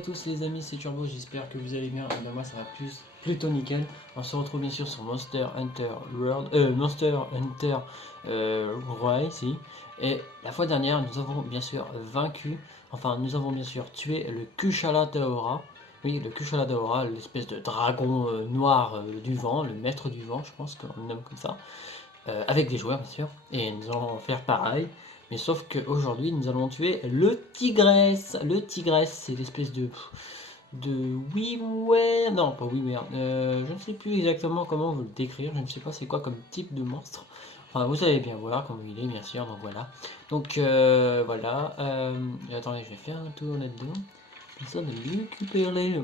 à tous les amis, c'est Turbo, j'espère que vous allez bien. Moi ça va plutôt nickel. On se retrouve bien sûr sur Monster Hunter World, Monster Hunter Rise. Et la fois dernière, nous avons bien sûr nous avons bien sûr tué le Kushala Daora. Oui, le Kushala Daora, l'espèce de dragon noir du vent, le maître du vent, je pense qu'on le nomme comme ça. Avec des joueurs bien sûr. Et nous allons faire pareil. Mais sauf qu'aujourd'hui, nous allons tuer le Tigresse. Le Tigresse, c'est l'espèce de ouais, non, pas oui, merde. Je ne sais plus exactement comment vous le décrire. Je ne sais pas c'est quoi comme type de monstre. Enfin, vous allez bien voir comment il est, bien sûr. Donc voilà. Donc voilà. Attendez, je vais faire un tour là-dedans. Comme ça, de récupérer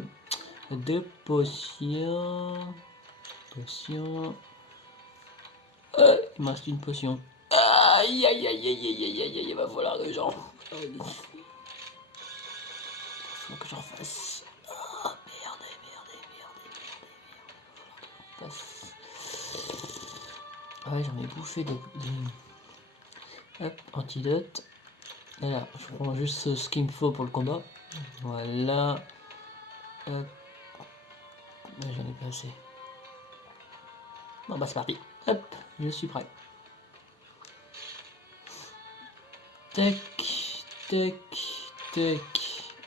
deux potions. Il me reste une potion. Aïe aïe aïe aïe aïe aïe aïe aïe, il va falloir que j'en. Il faut que j'en fasse. Oh merde, passe. Ouais, j'en ai bouffé des. Hop, antidote. Et là, je prends juste ce qu'il me faut pour le combat. Voilà. Hop. J'en ai pas assez. Bon bah c'est parti. Hop, je suis prêt. Tac, tac, tac.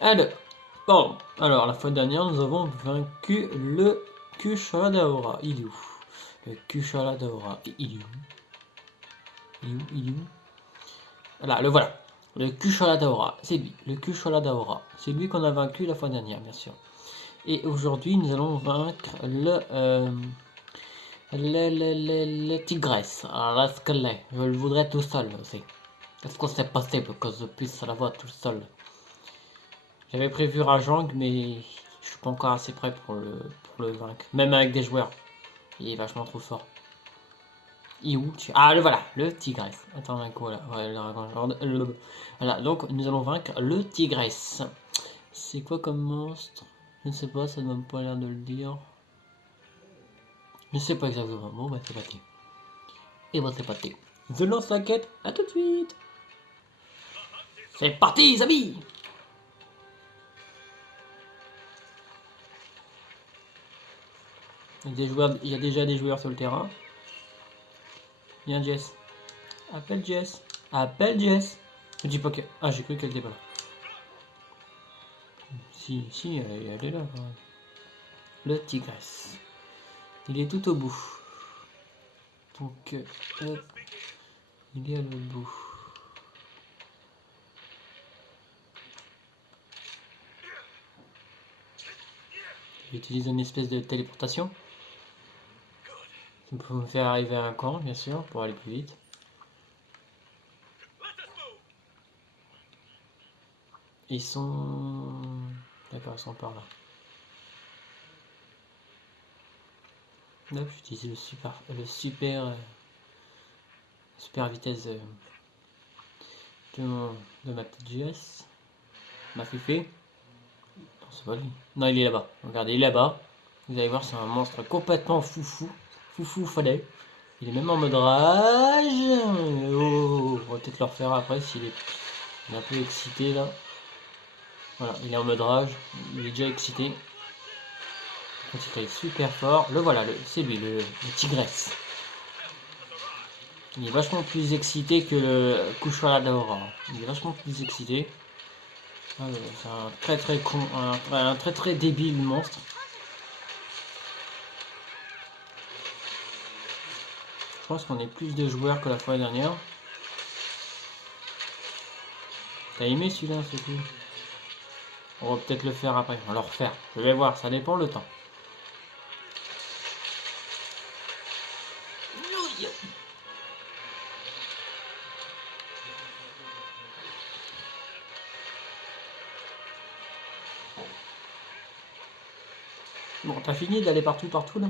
Alors, la fois dernière, nous avons vaincu le Kushala Daora. Il est où? Le Kushala Daora. Il est où? Il est où? Voilà, le voilà. Le Kushala Daora, c'est lui. Le Kushala Daora. C'est lui qu'on a vaincu la fois dernière, bien sûr. Et aujourd'hui, nous allons vaincre le Tigresse. Alors là, ce qu'elle est. Je le voudrais tout seul aussi. Est-ce que c'est possible que je puisse la voir tout seul? J'avais prévu Rajang, mais je suis pas encore assez prêt pour le vaincre. Même avec des joueurs. Il est vachement trop fort. Il est où? Ah, le voilà, le Tigresse. Attends un coup, là. Ouais, voilà, donc nous allons vaincre le Tigresse. C'est quoi comme monstre? Je ne sais pas, ça ne m'a pas l'air de le dire. Je ne sais pas exactement. Bon, bah c'est parti. Et bah c'est parti. Je lance la quête, à tout de suite. C'est parti, les amis! Il y a déjà des joueurs sur le terrain. Viens, Jess. Appelle Jess. Appelle Jess. Je dis pas que. Ah, j'ai cru qu'elle était pas là. Si, elle est là. Quand même. Le Tigresse. Il est tout au bout. Donc, hop. Il est à l'autre bout. Je vais utiliser une espèce de téléportation. Qui peut me faire arriver à un camp, bien sûr, pour aller plus vite. Ils sont... D'accord, ils sont par là. Hop, j'utilise super vitesse de ma petite GS. Ma fifée. Non, c'est pas lui. Non, il est là-bas. Regardez, il est là-bas. Vous allez voir, c'est un monstre complètement foufou. Foufou, fallait. Il est même en mode rage. Oh, on va peut-être le refaire après s'il est un peu excité là. Voilà, il est en mode rage. Il est déjà excité. Il est super fort. Le voilà, c'est lui, le Tigresse. Il est vachement plus excité que le Kushala Daora. Il est vachement plus excité. C'est un très con, un très débile monstre. Je pense qu'on est plus de joueurs que la fois dernière. T'as aimé celui-là, c'est tout. On va peut-être le faire après. On va le refaire. Je vais voir, ça dépend le temps. Bon, t'as fini d'aller partout là?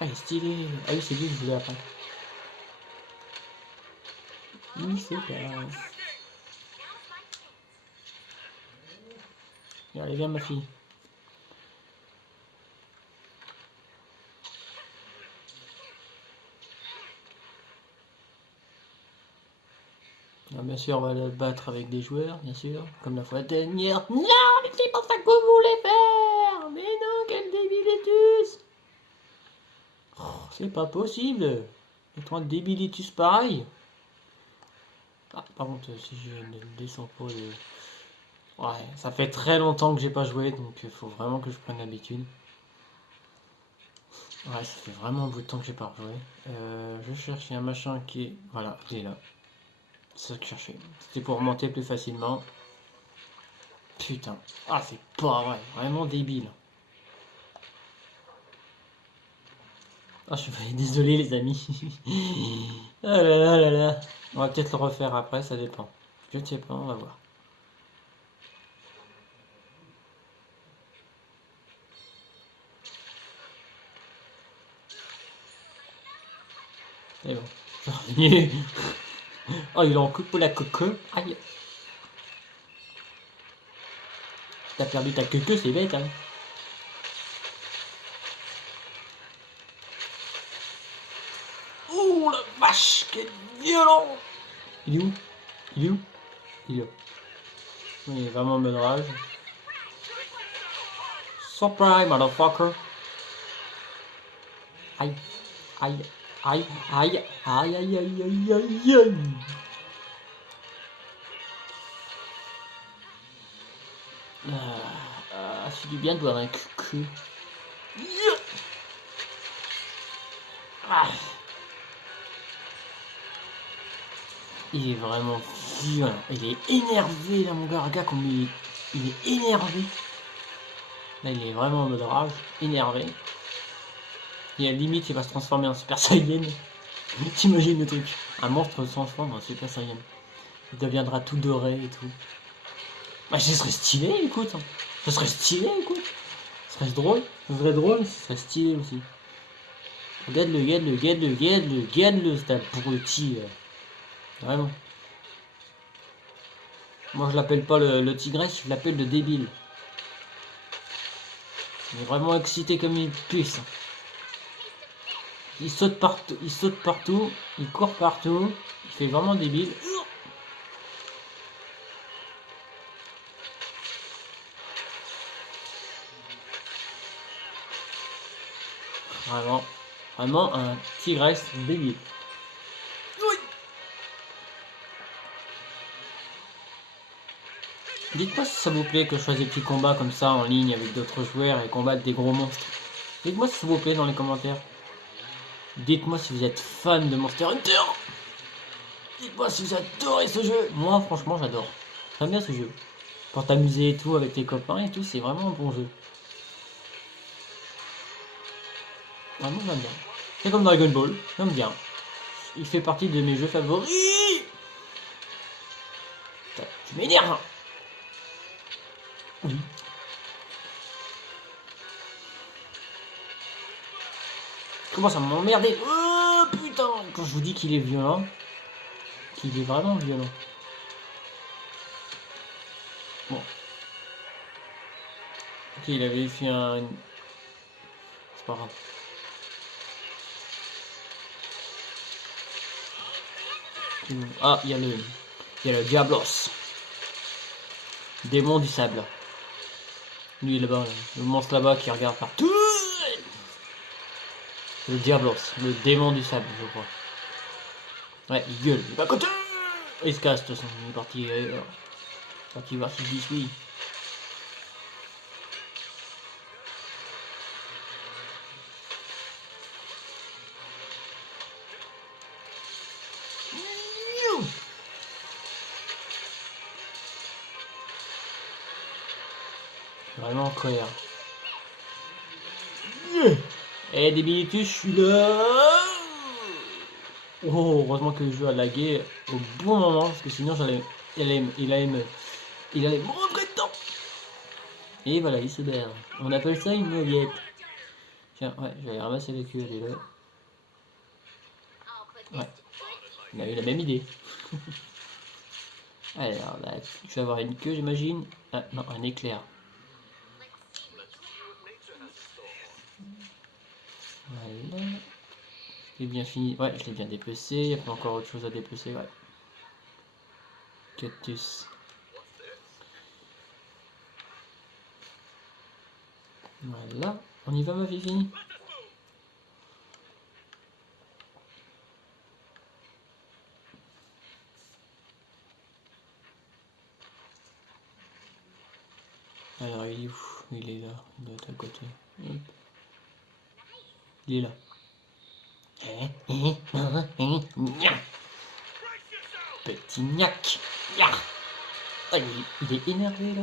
Ah, il est stylé. Ah oui, c'est lui que je voulais après. Il se casse. Allez, viens ma fille. Alors, bien sûr, on va le battre avec des joueurs, bien sûr, comme la fois dernière. Non, mais c'est pas ça que vous voulez faire. Mais non, quel débilitus. Oh, c'est pas possible. Être un débilitus pareil. Ah, par contre, si je ne descends pas de... Ouais, ça fait très longtemps que j'ai pas joué, donc il faut vraiment que je prenne l'habitude. Ouais, ça fait vraiment un bout de temps que j'ai pas rejoué. Je cherche, il y a un machin qui est... Voilà, il est là. C'est ça que je cherchais. C'était pour remonter plus facilement. Putain. Ah, c'est pas vrai. Vraiment débile. Ah, je suis désolé, les amis. Ah là là là là. On va peut-être le refaire après, ça dépend. Je ne sais pas, on va voir. C'est bon. Je suis revenu. Oh, il en coupe la queue. Aïe. T'as perdu ta queue, c'est bête, hein. Oh la vache, quel violent. Il est où? Il est où? Il est où? Il est vraiment en mode rage. Surprise, motherfucker. Aïe, aïe, aïe, aïe, aïe, aïe, aïe, aïe, aïe, aïe. C'est du bien de boire un cul. Ah, il est vraiment violent. Il est énervé là, mon gars. Regarde comme il est énervé. Là, il est vraiment en mode rage, énervé. Et à la limite, il va se transformer en Super Saiyan. T'imagines le truc? Un monstre se transforme en Super Saiyan. Il deviendra tout doré et tout. Bah, ce serait stylé, écoute. Ce serait stylé, écoute. Ce serait drôle. Ce serait drôle, ce serait stylé aussi. Regarde-le, regarde-le, regarde-le, regarde-le, regarde-le, cet abruti. Vraiment. Moi, je l'appelle pas le tigresse, je l'appelle le débile. Il est vraiment excité comme une puce. Il saute partout, il court partout, il fait vraiment débile. Vraiment, vraiment un tigresse débile. Dites-moi si ça vous plaît que je fasse des petits combats comme ça en ligne avec d'autres joueurs et combattre des gros monstres. Dites-moi si ça vous plaît dans les commentaires. Dites-moi si vous êtes fan de Monster Hunter. Dites-moi si vous adorez ce jeu. Moi, franchement, j'adore. J'aime bien ce jeu. Pour t'amuser et tout avec tes copains et tout, c'est vraiment un bon jeu. Vraiment, j'aime bien. C'est comme Dragon Ball, j'aime bien. Il fait partie de mes jeux favoris. Tu m'énerves. Oui. Comment ça m'emmerder. Oh putain. Quand je vous dis qu'il est violent, qu'il est vraiment violent. Bon. Ok, il avait fait un... C'est pas grave. Ah, il y a le Diablos. Démon du sable. Lui là-bas, là. Le monstre là-bas qui regarde partout. C'est le Diablos, le démon du sable, je crois. Ouais, il gueule. Il va côté. Il se casse de toute façon. Il est parti voir si je dis oui. Vraiment colère. Eh, débilitus, je suis là. Oh, heureusement que le jeu a lagué au bon moment, parce que sinon il allait me rentrer dedans. Et voilà, il se barre. On appelle ça une mauviette. Tiens, ouais, je vais aller ramasser les queues, elle est là. Ouais, on a eu la même idée. Alors, là, je vais avoir une queue, j'imagine. Ah, non, un éclair. Voilà. J'ai bien fini. Ouais, je l'ai bien dépecé. Il n'y a pas encore autre chose à dépecer, ouais. Cactus. Voilà, on y va ma Fifi. Alors il est où? Il est là, il doit être à côté. Hop. Il est là. Petit gnac. Ah, il est énervé là.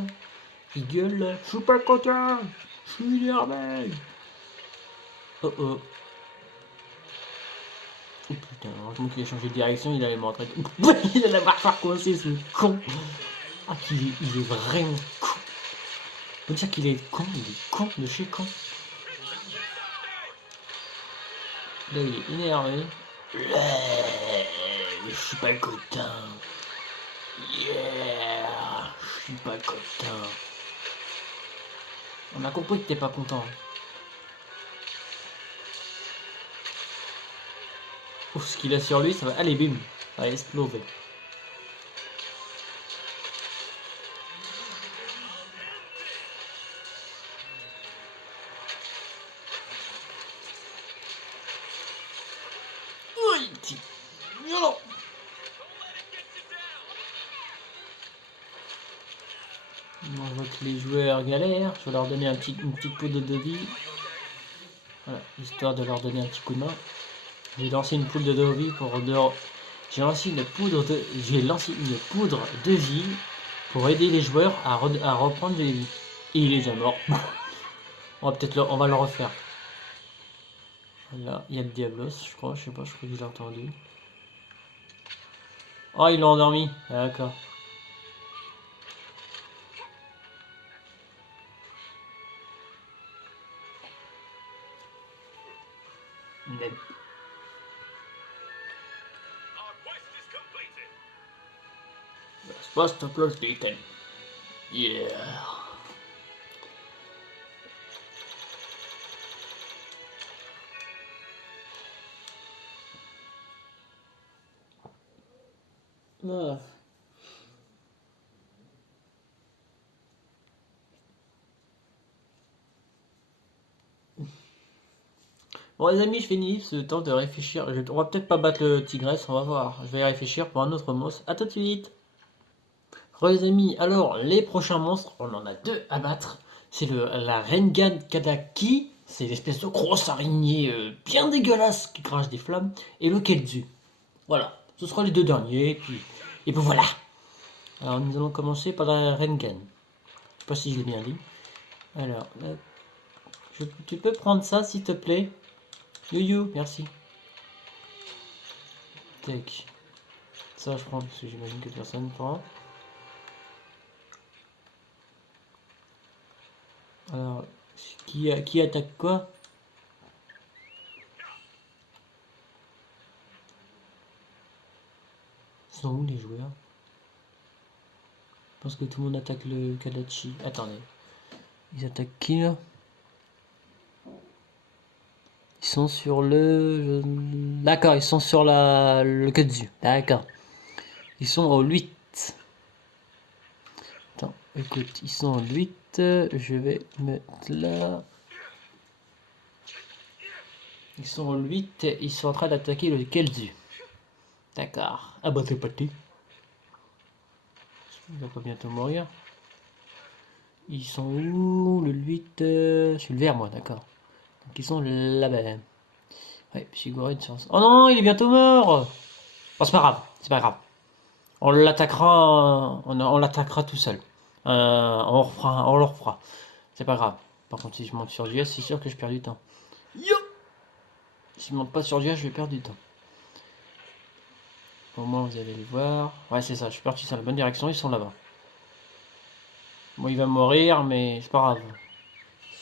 Il gueule là. Je suis pas content. Je suis énervé. Oh oh. Oh putain, heureusement qu'il a changé de direction, il allait me rentrer. Il allait avoir faire coincer ce con. Ah il est vraiment con. On peut dire qu'il est con, il est con de chez con. Là il est énervé. Je suis pas content. Yeah, je suis pas content. On a compris que t'es pas content. Ouf, ce qu'il a sur lui, ça va. Allez, bim, ça va exploser. Oui, petit violent. On voit que les joueurs galèrent. Je vais leur donner une petite poudre de vie. Voilà, histoire de leur donner un petit coup de main. J'ai lancé une poudre de vie pour J'ai lancé une poudre de vie pour aider les joueurs à reprendre des vies. Et il est déjà mort. On va le refaire. Là, il y a le Diablos, je crois, je sais pas, je crois que j'ai entendu. Oh, il l'a endormi. D'accord. Ned. Supposed to close the Yeah. Ah. Bon les amis, je finis ce temps de réfléchir. On va peut-être pas battre le tigresse, on va voir. Je vais y réfléchir pour un autre monstre. A tout de suite. Bon les amis, alors les prochains monstres, on en a deux à battre. C'est la Rengan Kadaki, c'est l'espèce de grosse araignée bien dégueulasse qui crache des flammes, et le Kelzu. Voilà, ce sera les deux derniers, et puis voilà. Alors nous allons commencer par la Rengan. Je sais pas si je l'ai bien dit. Alors, tu peux prendre ça s'il te plaît? You, merci. Tac. Ça je prends parce que j'imagine que personne ne prend. Alors, qui attaque quoi? Ils sont où les joueurs? Je pense que tout le monde attaque le Kadachi. Attendez. Ils attaquent qui là? Ils sont sur le... D'accord, ils sont sur le Kudzu. D'accord. Ils sont au 8. Attends, écoute, ils sont au 8. Je vais mettre là. Ils sont au 8. Ils sont en train d'attaquer le Kelzu. D'accord. Ah bah c'est parti. Il va pas bientôt mourir. Ils sont où? Le 8. Je suis le vert moi, d'accord. Donc ils sont là-bas. Ouais, Shigure, une chance. Oh non, il est bientôt mort! Oh, c'est pas grave, c'est pas grave. On l'attaquera tout seul. On le refera. C'est pas grave. Par contre, si je monte sur du S, c'est sûr que je perds du temps. Yo! Si je monte pas sur du S, je vais perdre du temps. Au moins, vous allez les voir. Ouais, c'est ça, je suis parti dans la bonne direction, ils sont là-bas. Bon, il va mourir, mais c'est pas grave.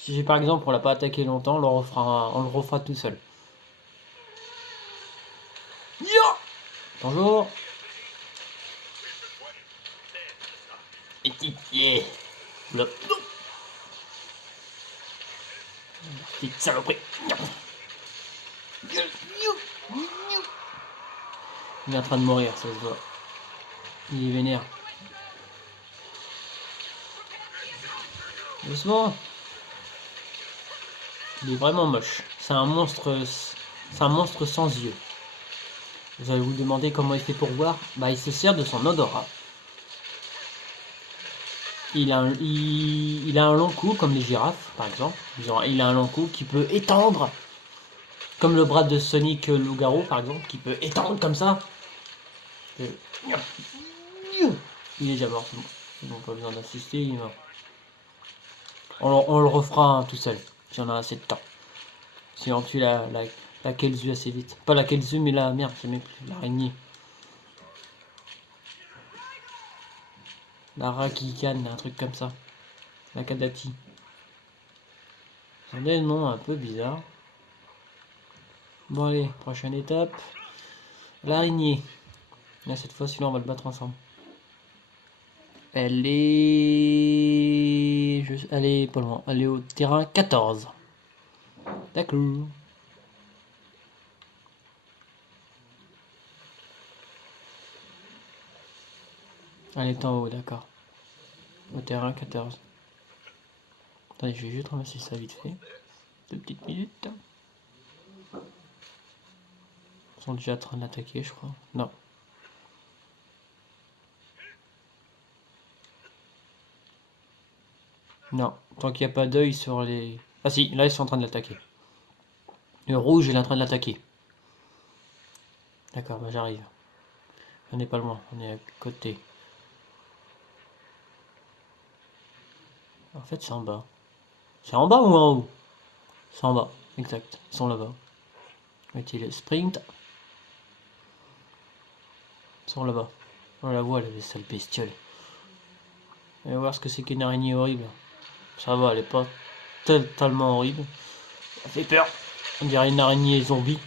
Si par exemple on l'a pas attaqué longtemps, on le refera tout seul. Yo! Bonjour. Yeah. Là. Petite saloperie. Il est en train de mourir, ça se voit. Il est vénère. Doucement. Il est vraiment moche. C'est un monstre sans yeux. Vous allez vous demander comment il fait pour voir. Bah, il se sert de son odorat. Il a un long cou, comme les girafes, par exemple. Il a un long cou qui peut étendre. Comme le bras de Sonic Loup-Garou, par exemple, qui peut étendre comme ça. Il est déjà mort, c'est bon. Donc, pas besoin d'assister, il est mort. On le refera hein, tout seul, si on a assez de temps. Si on tue la Kelzu assez vite. Pas la Kelzu, mais la merde, je sais même plus, l'araignée. La Rakikan, un truc comme ça. La Kadati. C'est des noms un peu bizarres. Bon allez, prochaine étape. L'araignée. Là cette fois, celui-là on va le battre ensemble. Elle est... Elle est pas loin. Elle est au terrain 14. D'accord. Elle est en haut, d'accord. Au terrain 14. Attendez, je vais juste ramasser ça vite fait. 2 petites minutes. Ils sont déjà en train d'attaquer, je crois. Non. Non, tant qu'il n'y a pas d'œil sur les... Ah si, là ils sont en train de l'attaquer. Le rouge il est en train de l'attaquer. D'accord, bah j'arrive. On n'est pas loin, on est à côté. En fait c'est en bas. C'est en bas ou en haut? C'est en bas, exact. Ils sont là-bas. Mettez le sprint. Ils sont là-bas. On la voit, la sale bestiole. On va voir ce que c'est qu'une araignée horrible. Ça va, elle est pas totalement horrible. Ça fait peur. On dirait une araignée zombie.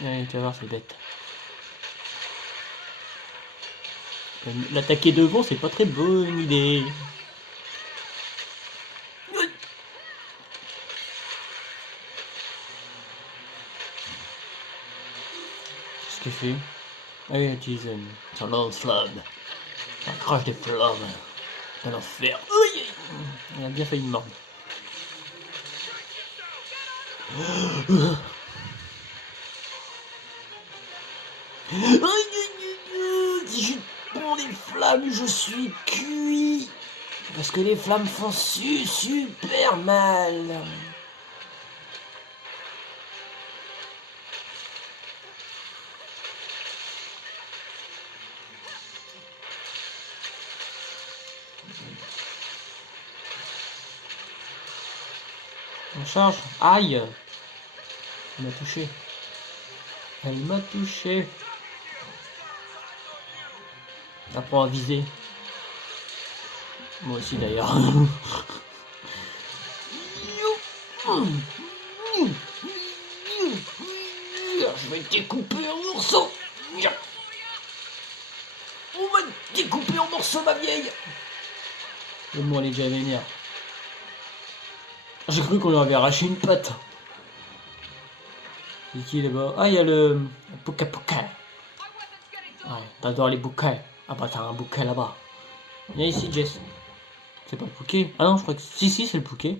Allez, tu vas voir, c'est bête. L'attaquer devant, c'est pas très bonne idée. Qu'est-ce qu'il fait? Ah, il utilise son lance-flamme. Un crash des flammes. Un enfer. Il a bien failli me mordre. Si je prends des flammes, je suis cuit. Parce que les flammes font super mal. On charge. Aïe. Elle m'a touché. Elle m'a touché. Apprends à viser. Moi aussi d'ailleurs. Je vais te découper en morceaux. On va te découper en morceaux, ma vieille. Le mot, elle est déjà vénère. J'ai cru qu'on lui avait arraché une patte. C'est qui là-bas? Ah, il y a le Puka Puka. Ouais, t'adores les bouquets. Ah bah t'as un bouquet là-bas. Viens ici, Jess. C'est pas le Pouquet. Ah non, je crois que... Si, c'est le Pouquet.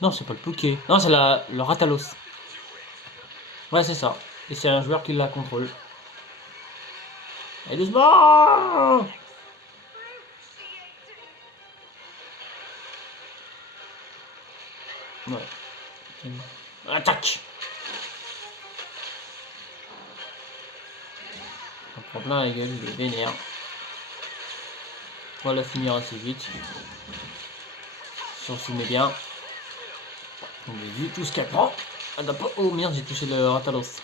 Non, c'est pas le Pouquet. Non, c'est le Ratalos. Ouais, c'est ça. Et c'est un joueur qui la contrôle. Allez, doucement. Ouais. Attaque. On prend plein la gueule, il est vénère. On va la finir assez vite. Si on se met bien. On a vu tout ce qu'elle prend. Elle n'a pas... Oh merde, j'ai touché le Ratalos.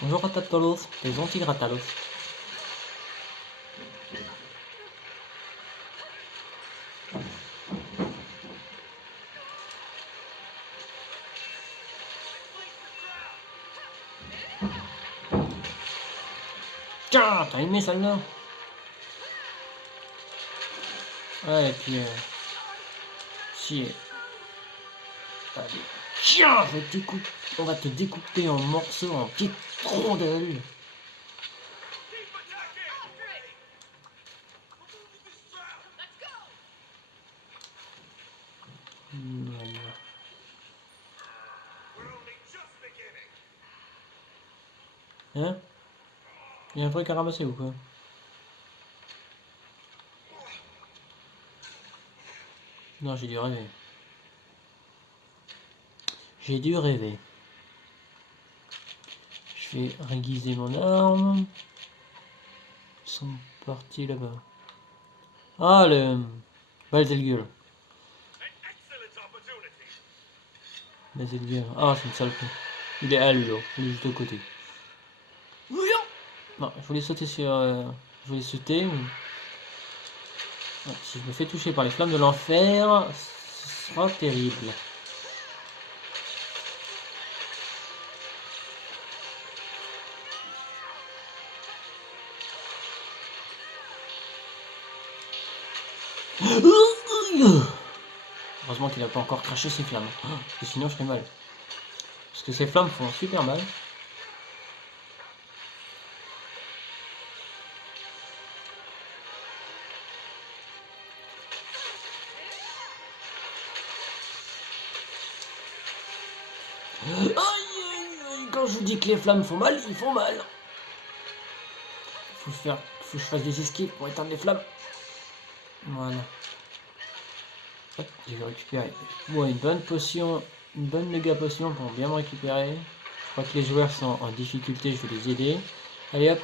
Bonjour Ratalos, t'es gentil Ratalos. Tiens, t'as aimé celle-là? Ouais, et puis... si... Allez. Tiens, on va te découper en morceaux, en petites rondelles. Hein? Il y a un truc à ramasser ou quoi? Non, j'ai dû rêver. J'ai dû rêver. Je vais réguiser mon arme. Ils sont partis là-bas. Ah, le... Belzébuth. Belzébuth. Ah, c'est une saloperie. Il est à lui, là. Il est juste au côté. Non, je voulais sauter sur... Je voulais sauter, mais... Ouais, si je me fais toucher par les flammes de l'enfer, ce sera terrible. Heureusement qu'il n'a pas encore craché ses flammes. Parce que sinon je serais mal. Parce que ces flammes font super mal. Aïe, aïe, aïe, quand je vous dis que les flammes font mal, ils font mal. Faut que je fasse des esquives pour éteindre les flammes. Voilà. Hop, j'ai récupéré. Ouais, une bonne potion, une bonne méga potion pour bien me récupérer. Je crois que les joueurs sont en difficulté, je vais les aider. Allez hop,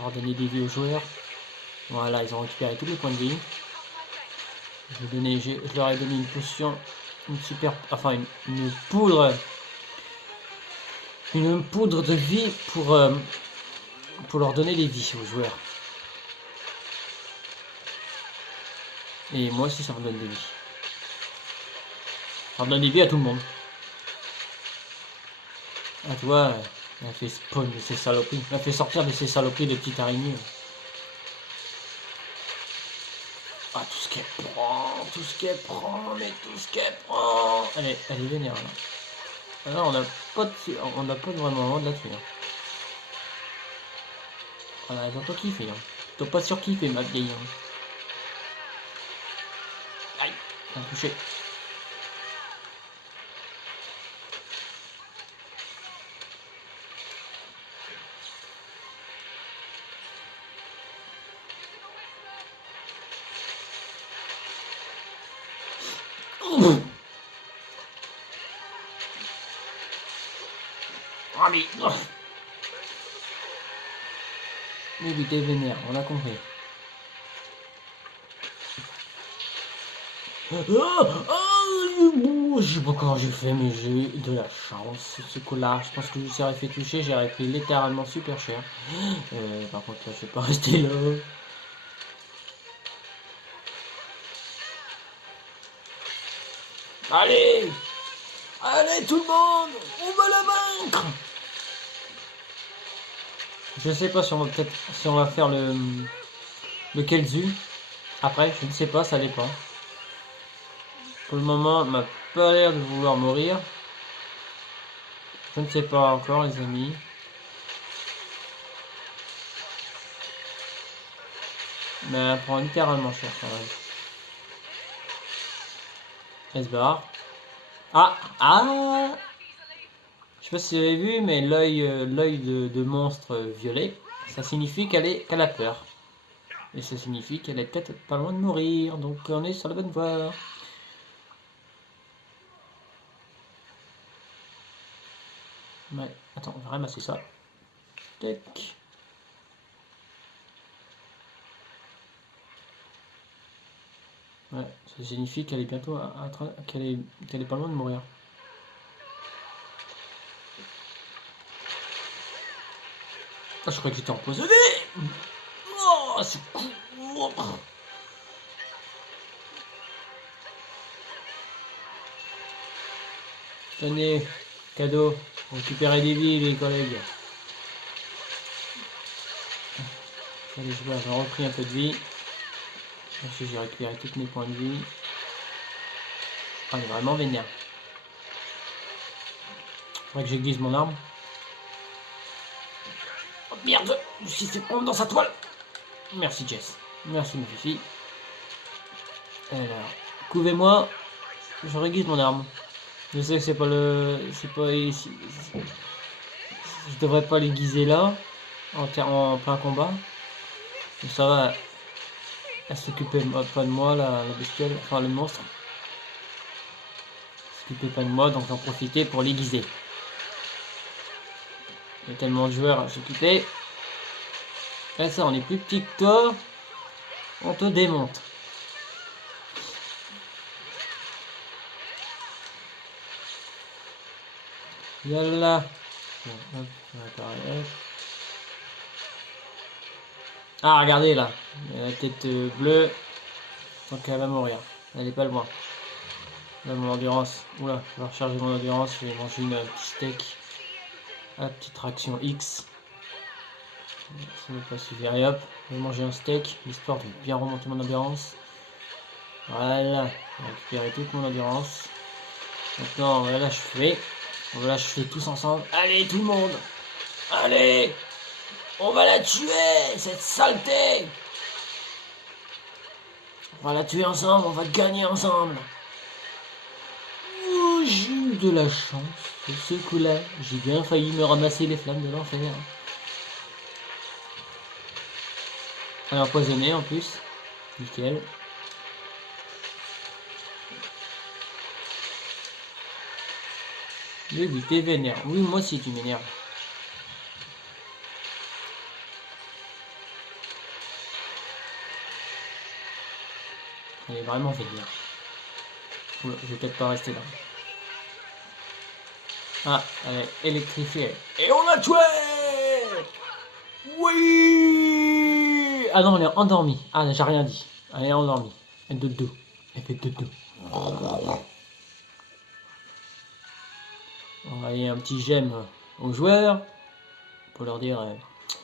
on va donner des vies aux joueurs. Voilà, ils ont récupéré tous les points de vie. Je leur ai donné une potion, une super, enfin une poudre de vie pour leur donner des vies aux joueurs. Et moi aussi ça me donne des vies. Ça me donne des vies à tout le monde. Ah tu vois, elle fait spawn de ces saloperies. Elle fait sortir de ces saloperies de petites araignées. Ah tout ce qu'elle prend, mais tout ce qu'elle prend. Elle est vénère là. Alors on n'a pas vraiment de la tuer. Voilà, elle va pas kiffer. Hein. Tu dois pas surkiffer ma vieille. Hein. Aïe, on a touché. Ah mais... Mais oui, t'es vénère, on a compris. Je sais pas comment j'ai fait, mais j'ai eu de la chance. Ce coup-là, je pense que je serais fait toucher, j'aurais pris littéralement super cher. Par contre, là, je vais pas rester là. Allez! Allez, tout le monde! On va la vaincre! Je sais pas si on va faire le Kelzu. Après, je ne sais pas, ça dépend. Pour le moment, elle m'a pas l'air de vouloir mourir. Je ne sais pas encore, les amis. Mais elle prend littéralement cher quand même. Elle se barre. Ah! Ah! Je sais pas si vous avez vu, mais l'œil de monstre violet, ça signifie qu'elle a peur. Et ça signifie qu'elle est peut-être pas loin de mourir. Donc on est sur la bonne voie. Ouais, attends, on va ramasser ça. Tac. Ouais, ça signifie qu'elle est bientôt qu'elle est pas loin de mourir. Ah, je croyais que j'étais empoisonné. Oh, c'est cool. Tenez, cadeau. Récupérez des vies, les collègues. Allez, je vois, j'ai repris un peu de vie. J'ai récupéré tous mes points de vie. Ah, il est vraiment vénère. Faudrait que j'aiguise mon arme. Oh merde, je suis fait prendre dans sa toile. Merci Jess. Merci ma fille. Alors, couvez-moi. Je réguise mon arme. Je sais que c'est pas le... C'est pas... Je devrais pas l'aiguiser là, en plein combat. Mais ça va, elle s'occupait pas de moi, la bestiole, enfin le monstre. Elle s'occupait pas de moi, donc j'en profitais pour l'aiguiser. Il y a tellement de joueurs à s'occuper. Là ça, on est plus petit que toi, on te démonte. Yallah. Bon, hop, hop. Ah, regardez là, la tête bleue, donc elle va mourir. Elle est pas loin. Là, mon endurance. Oula, je vais recharger mon endurance, je vais manger une petite steak. Ah, petite traction X. Ça ne va pas suffire. Et hop, je vais manger un steak, histoire de bien remonter mon endurance. Voilà, j'ai récupéré toute mon endurance. Maintenant, on va l'achever. On va l'achever tous ensemble. Allez, tout le monde! Allez! On va la tuer, cette saleté! On va la tuer ensemble, on va gagner ensemble. Oh, j'ai eu de la chance. Ce coup-là, j'ai bien failli me ramasser les flammes de l'enfer. Elle est empoisonnée en plus. Nickel. Mais oui, t'es vénère. Oui, moi aussi tu m'énerves. Elle est vraiment vénère. Oula, je vais peut-être pas rester là. Ah, elle est électrifiée. Et on l'a tué! Oui! Ah non, elle est endormie. Ah, j'ai rien dit. Elle est endormie. Elle est de dos. Elle fait de dos. On va aller un petit j'aime aux joueurs. Pour leur dire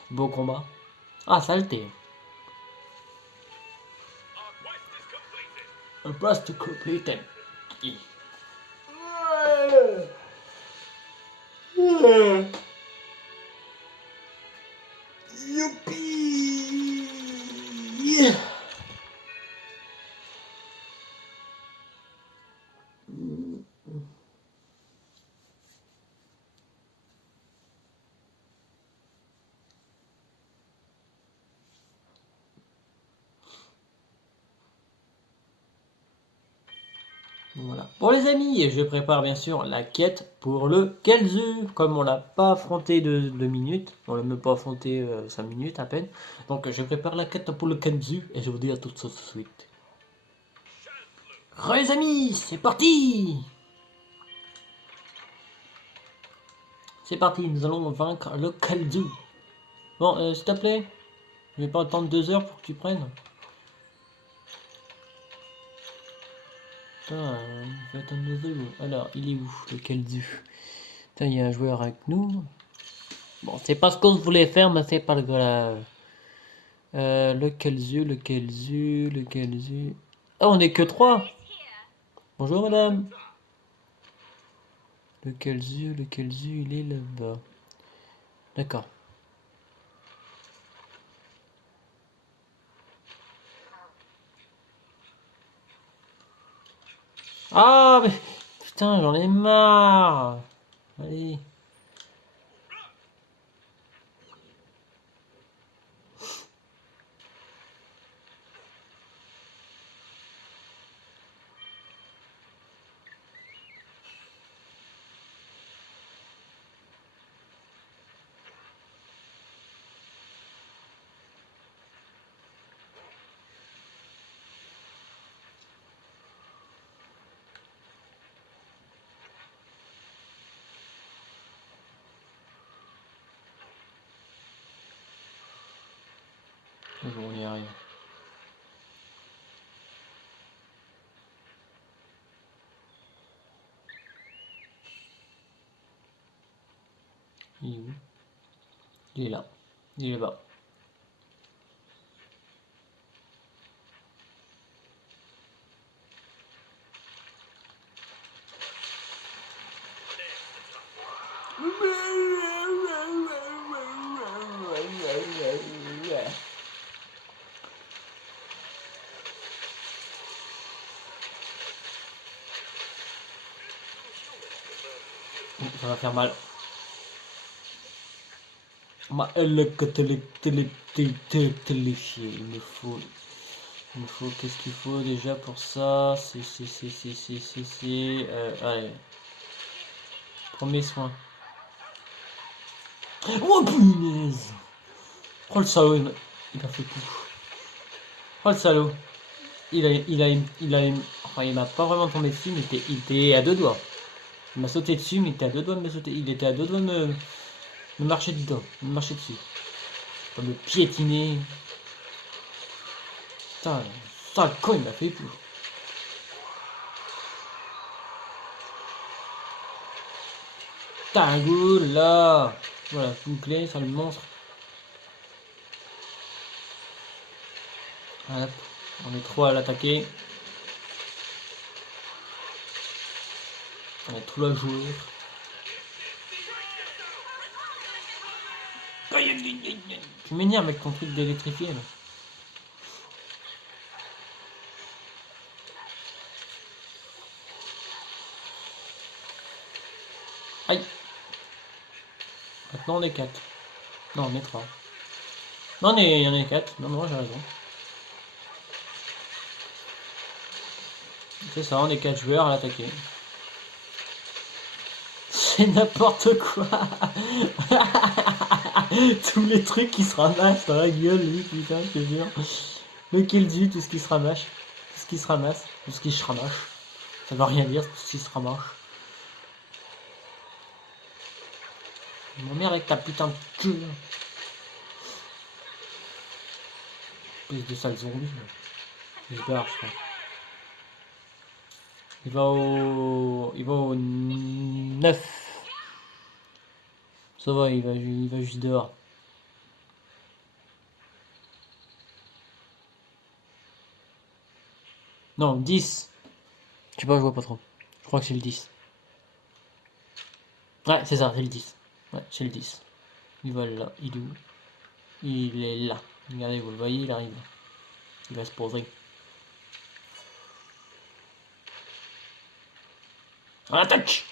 beau combat. Ah, saleté. Un poste completed. Youpi! Voilà. Bon les amis, je prépare bien sûr la quête pour le Kelzu. Comme on l'a pas affronté de 2 minutes, on l'a même pas affronté 5 minutes à peine. Donc je prépare la quête pour le Kelzu et je vous dis à tout de suite. Les amis, c'est parti! C'est parti, nous allons vaincre le Kelzu. Bon, s'il te plaît, je vais pas attendre 2 heures pour que tu prennes. Putain, je vais attendre 2 heures. Alors, il est où le Kelzu? Putain, il y a un joueur avec nous. Bon, c'est pas ce qu'on voulait faire, mais c'est pas grave. Lequel zu. Ah, on est que 3. Bonjour madame. Lequel zu, il est là-bas. D'accord. Ah, mais putain, j'en ai marre. Allez. Bon, on y arrive. Il est où? Il est là. Il est là-bas. Ça va faire mal. Ma elle que téléfier. Il me faut, qu'est-ce qu'il faut déjà pour ça? Allez. Premier soin. Oh punaise! Oh le salaud, il m'a fait tout. Oh le salaud. Enfin, il m'a pas vraiment tombé dessus, mais il était à deux doigts. Il m'a sauté dessus, mais il était à deux doigts de me sauter. Il était à deux doigts de me marcher dedans, me marcher dessus. Pas me piétiner. Putain, sale con, il m'a fait tout. Putain, goût là. Voilà, bouclé, sale monstre. Hop, on est trop à l'attaquer. On est trop à jouer. Tu m'énerves avec ton truc d'électrifier là. Aïe. Maintenant on est 4. Non, on est 3. Non, on est 4. Non, non, j'ai raison. C'est ça, on est 4 joueurs à l'attaquer. C'est n'importe quoi. Tous les trucs qui se ramassent dans la gueule, lui, putain, je te jure. Le kill du, tout ce qui se ramasse. Tout ce qui se ramasse. Tout ce qui se ramasse. Ça veut rien dire, tout ce qui se ramasse. Mon mère avec ta putain de queue. Espèce de sale zombie. Il se barre, je crois. Il va au 9. Ça va, il va juste dehors. Non, 10. Je sais pas, je vois pas trop. Je crois que c'est le 10. Ouais, c'est ça, c'est le 10. Ouais, c'est le 10. Il va là. Il est où? Il est là. Regardez, vous le voyez, il arrive. Il va se poser. En attaque!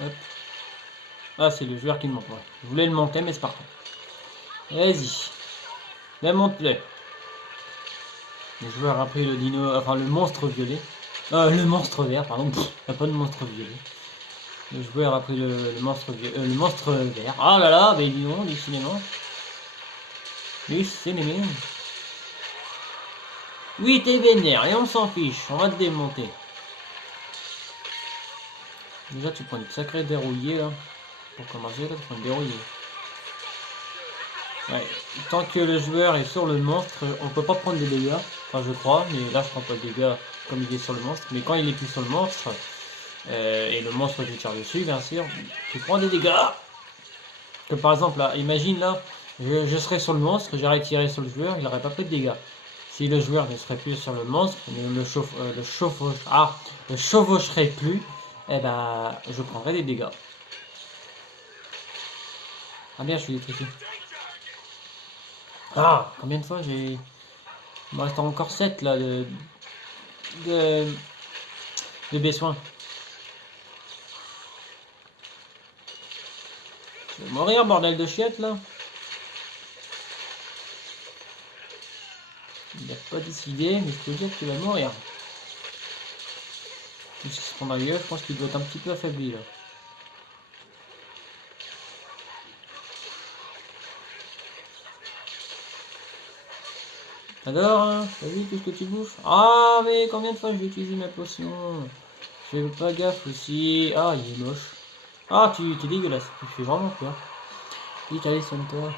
Hop. Ah, c'est le joueur qui me monte. Ouais. Je voulais le monter, mais c'est parti. Vas-y. Monte-le. Le joueur a pris le dino, enfin le monstre violet. Le monstre vert, pardon. Il n'y a pas de monstre violet. Le joueur a pris le monstre le monstre vert. Ah là là, mais dis donc, décidément. Décidément. Oui, t'es vénère et on s'en fiche. On va te démonter. Déjà, tu prends une sacrée dérouillée là. Pour commencer, là, tu prends une dérouillée. Ouais. Tant que le joueur est sur le monstre, on peut pas prendre des dégâts. Enfin, je crois, mais là, je prends pas de dégâts comme il est sur le monstre. Mais quand il est plus sur le monstre, et le monstre qui tire dessus, bien sûr, tu prends des dégâts. Que par exemple, là, imagine là, je serais sur le monstre, j'aurais tiré sur le joueur, il n'aurait pas pris de dégâts. Si le joueur ne serait plus sur le monstre, le chevaucherait plus, eh ben, je prendrais des dégâts. Ah bien, je suis électrifié. Ah, combien de fois j'ai... Il me reste encore 7 là de, de besoins. Je vais mourir, bordel de chiottes là. Il n'a pas décidé, mais je peux dire que tu vas mourir. Tout ce qui se prend dans la gueule, je pense qu'il doit être un petit peu affaibli là. Alors, hein, t'as vu tout ce que tu bouffes? Ah, mais combien de fois je vais utiliser ma potion? Je fais pas gaffe aussi. Ah, il est moche. Ah, tu es dégueulasse. Tu fais vraiment peur. Vite, allez, soigne-toi.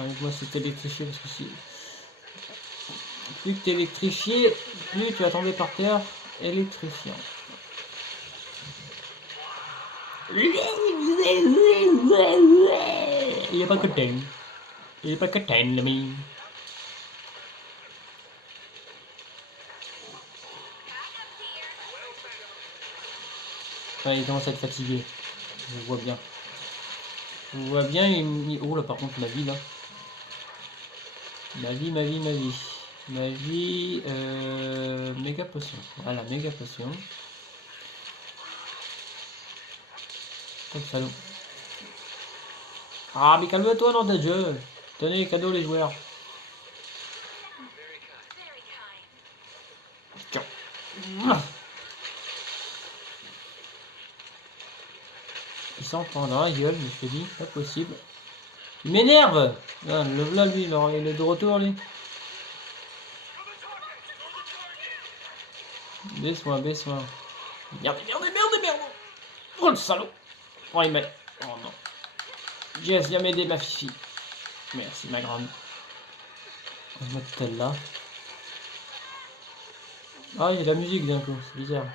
Avec moi, c'est électrifié parce que si. Plus que t'es électrifié, plus tu vas tomber par terre. Électrifiant. Il n'y a pas que t'aimes. Il n'y a pas que t'aimes, l'ami. Ouais, il commence à être fatigué. Je vois bien. On voit bien, oh là par contre ma vie là. Ma vie. Ma vie, méga potion. Voilà, méga potion. Comme salaud. Ah mais calme-toi dans ta jeu. Tenez, cadeau les joueurs. Tiens. Il s'en prend dans la gueule, mais je te dis, pas possible. Il m'énerve. Ah, le voilà lui, il est de retour lui. Baisse-moi. Merde. Oh le salaud. Oh il m'a... Oh non. Jess, viens m'aider ma fifi. Merci ma grande. On va mettre celle là. Ah, il y a de la musique d'un coup, c'est bizarre.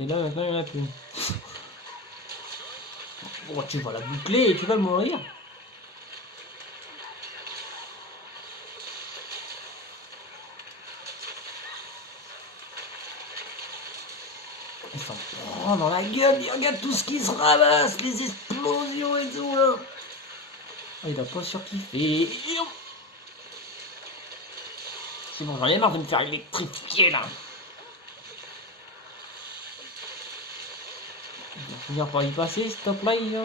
Et là maintenant il n'y en a plus. Oh, tu vas la boucler et tu vas mourir. Il s'en prend dans la gueule, il regarde tout ce qui se ramasse, les explosions et tout là. Oh, il a pas surkiffé. C'est bon, j'en ai marre de me faire électrifier là. Il va finir par y passer, stop là, il va.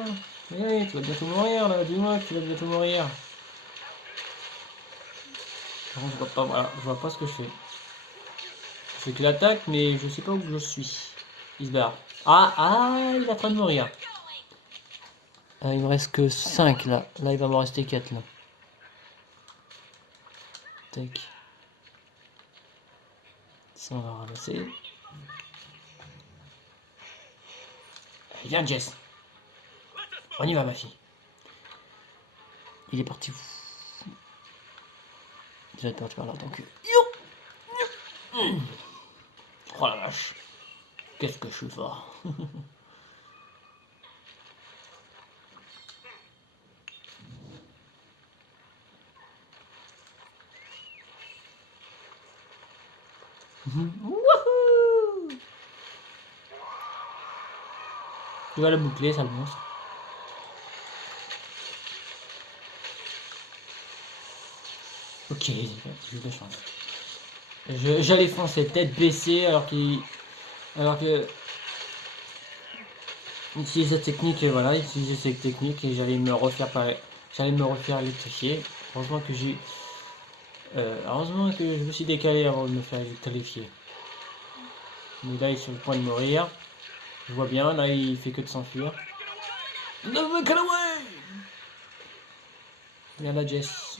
Oui, tu vas bientôt mourir là, dis-moi que tu vas bientôt mourir. Par contre, je vois pas, voilà, je vois pas ce que je fais. Je fais que l'attaque, mais je sais pas où je suis. Il se barre. Il est en train de mourir. Ah, il me reste que 5 là. Là, il va m'en rester 4 là. Tac. Ça, on va ramasser. Allez, viens, Jess. On y va, ma fille. Il est parti où? Il va être parti par là, donc. Oh la vache. Qu'est-ce que je suis fort. Wouhou! Tu vas la boucler, sale monstre. Ok, j'ai eu de la chance. J'allais foncer tête baissée alors que utiliser cette technique et voilà, utiliser cette technique et j'allais me refaire électrifier. Heureusement que je me suis décalé avant de me faire électrifier. Mais là il est sur le point de mourir. Je vois bien, là il fait que de s'enfuir. No, get away! Viens là, Jess.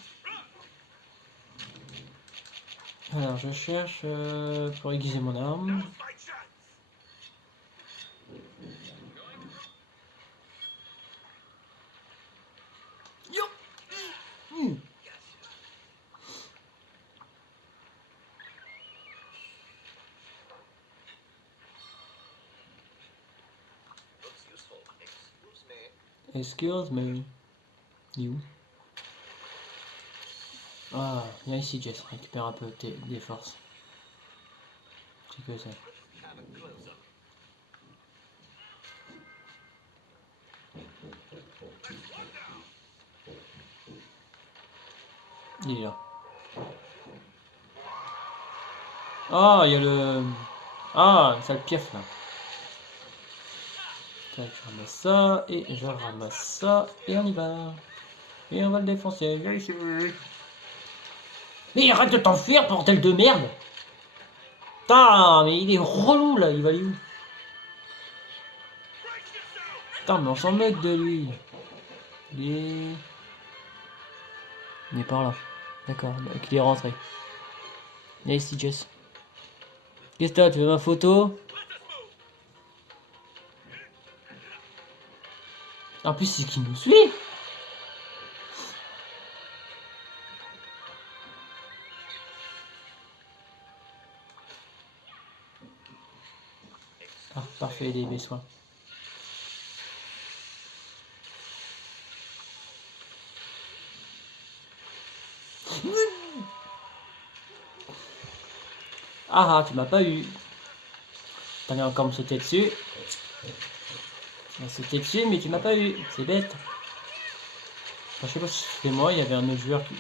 Alors je cherche pour aiguiser mon arme. Excuse me. Il est où? Ah, viens ici, Jess. Récupère un peu des forces. C'est que ça. Il est là. Ah, il y a le... Ah, une sale pièce là. Tac, je ramasse ça, et je ramasse ça, et on y va. Et on va le défoncer. Viens ici. Mais arrête de t'enfuir, bordel de merde! Putain, mais il est relou là, il va aller où? Putain, mais on s'en moque de lui. Il est par là. D'accord, donc il est rentré. Viens ici, Jess. Qu'est-ce que t'as? Tu veux ma photo? En plus, c'est qui nous suit. Ah, parfait, des soins. Tu m'as pas eu. T'allais encore me sauter dessus. On sauté dessus, mais tu m'as pas eu. C'est bête. Enfin, je sais pas si c'était moi, il y avait un autre joueur qui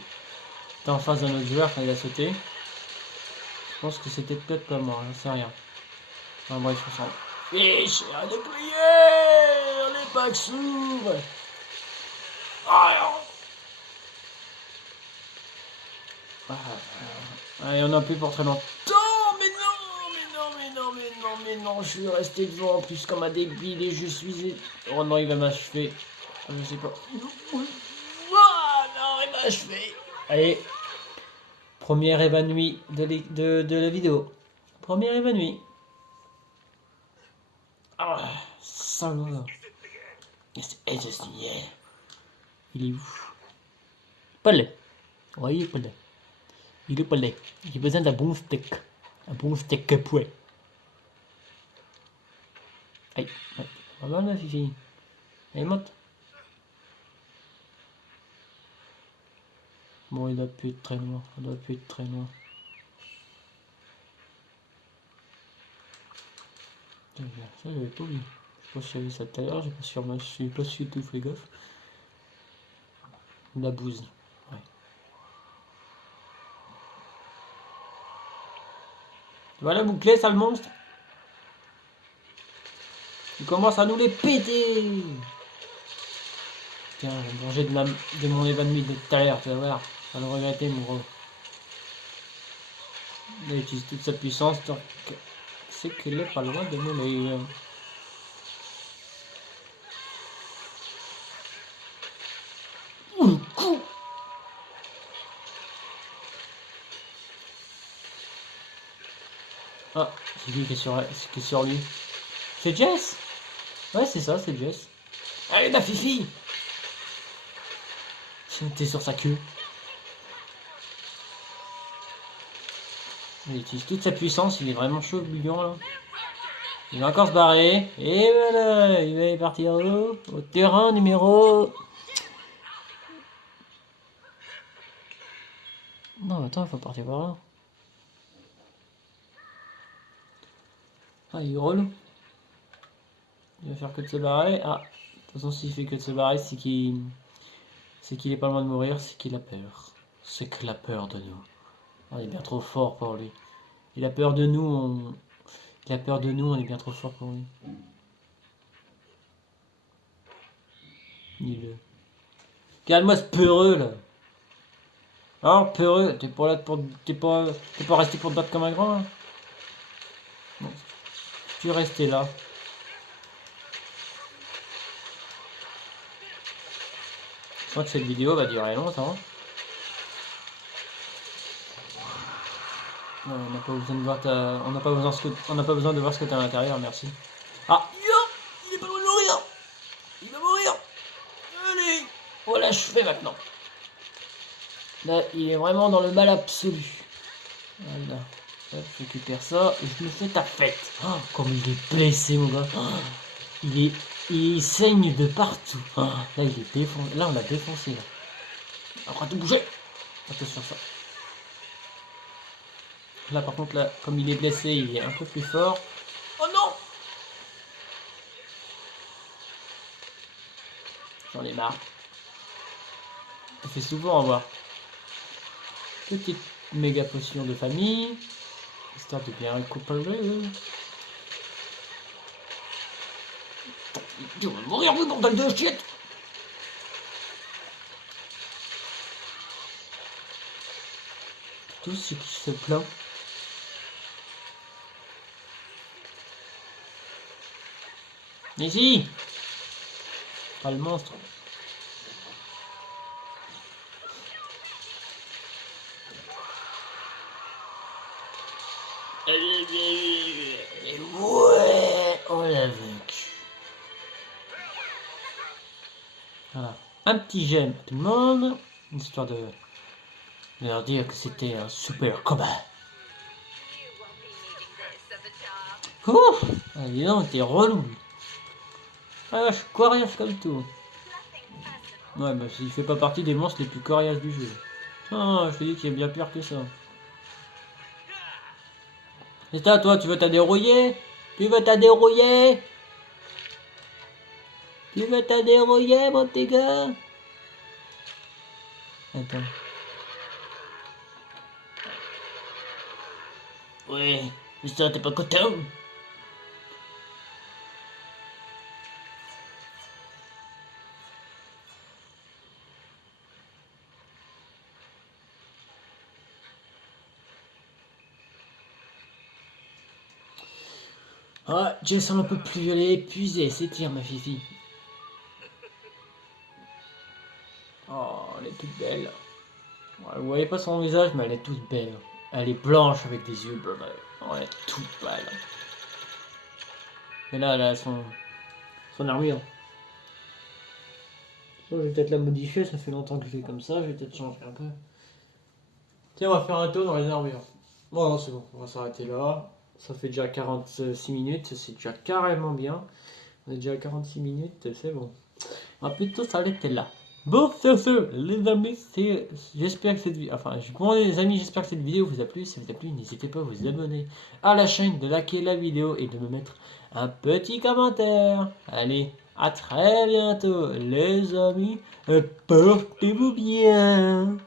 était en face d'un autre joueur quand il a sauté. Je pense que c'était peut-être pas moi, j'en sais rien. Enfin bref, on s'en fiche, à de prier, les packs s'ouvrent. Allez, on a plus pour très longtemps. Mais non, mais non, mais non, mais non, mais non, je suis resté devant en plus comme un débile et je suis... Oh non, il va m'achever. Je sais pas. Ah non, il m'a achevé. Allez, première évanouie de la vidéo. Première évanouie. Ah, salaud. Et je suis... Il est où? Pas là. Oui, il est pas là. Il est pas là. J'ai besoin d'un bon steak. Un bon steak capouet. Aïe. Ah bah là, Fifi. Allez, monte. Bon, il doit plus être très loin. Il doit plus être très loin. Ça, j'avais pas vu. Je sais pas si j'avais ça tout à l'heure. Je suis pas su tout fait gaffe. La bouse. Ouais. Voilà, bouclé, sale monstre. Tu commences à nous les péter. Tiens, je vais manger de mon évanoui de tout à l'heure, tu vas voir. Ça va le regretter, mon gros. Il utilise toute sa puissance, donc c'est qu'il est pas loin de mourir. Ah, c'est lui qui est sur lui. C'est Jess? Ouais, c'est ça, c'est Jess. Allez, la Fifi! T'es sur sa queue. Il utilise toute sa puissance, il est vraiment chaud, bouillon là. Il va encore se barrer. Et voilà, il va partir au terrain numéro... Non, attends, il faut partir par là. Ah, il est relou. Il va faire que de se barrer. Ah, de toute façon, s'il fait que de se barrer, c'est qu'il est pas loin de mourir, c'est qu'il a peur. C'est qu'il a peur de nous. On est bien trop fort pour lui. Il a peur de nous, il a peur de nous, on est bien trop fort pour lui. Dis-le. Regarde-moi ce peureux là. Hein, peureux, t'es pas là pour. T'es pas resté pour te battre comme un grand, hein. Bon, tu es resté là. Je crois que cette vidéo va durer longtemps. Non, on n'a pas besoin de voir on n'a pas besoin de voir ce que t'as à l'intérieur, merci. Ah, il est pas loin de mourir. Il va mourir. Allez, voilà, je fais maintenant. Là, il est vraiment dans le mal absolu. Voilà. Hop, je récupère ça et je me fais ta fête. Oh, comme il est blessé, mon gars. Oh, il saigne de partout. Oh, là, il est défoncé. Là, on l'a défoncé. Là. On va tout bouger. Attention ça. Là, par contre, là, comme il est blessé, il est un peu plus fort. Oh non! J'en ai marre. Ça fait souvent avoir. Petite méga potion de famille. Histoire de bien récupérer. Tu vas mourir, vous, bordel de shit! Tout ce qui se plaint. Ici! Pas le monstre. Ouais, on l'a vaincu. Voilà. Un petit j'aime à tout le monde, histoire de leur dire que c'était un super combat. Ouf! Ah, dis donc, t'es relou. Ah, je suis coriace comme tout. Ouais, bah, il fait pas partie des monstres les plus coriaces du jeu. Ah, je te dis qu'il est bien pire que ça. C'est ça, toi, tu veux t'adérouiller? Tu veux t'adérouiller? Tu veux te dérouiller, mon petit gars? Attends. Ouais, mais ça, t'es pas content? Ah, Jason un peu plus, elle est épuisée, s'étire ma fifi. Oh, elle est toute belle. Ouais, vous voyez pas son visage, mais elle est toute belle. Elle est blanche avec des yeux bleus. Oh, elle est toute belle. Et là, elle a son armure. Je vais peut-être la modifier, ça fait longtemps que je fais comme ça, je vais peut-être changer un peu. Tiens, on va faire un tour dans les armures. Bon, non, c'est bon, on va s'arrêter là. Ça fait déjà 46 minutes, c'est déjà carrément bien. On est déjà à 46 minutes, c'est bon. On va plutôt s'arrêter là. Bon, sur ce, les amis, j'espère que cette vidéo, bon les amis, j'espère que cette vidéo vous a plu. Si vous a plu, n'hésitez pas à vous abonner à la chaîne, de liker la vidéo et de me mettre un petit commentaire. Allez, à très bientôt, les amis. Portez-vous bien.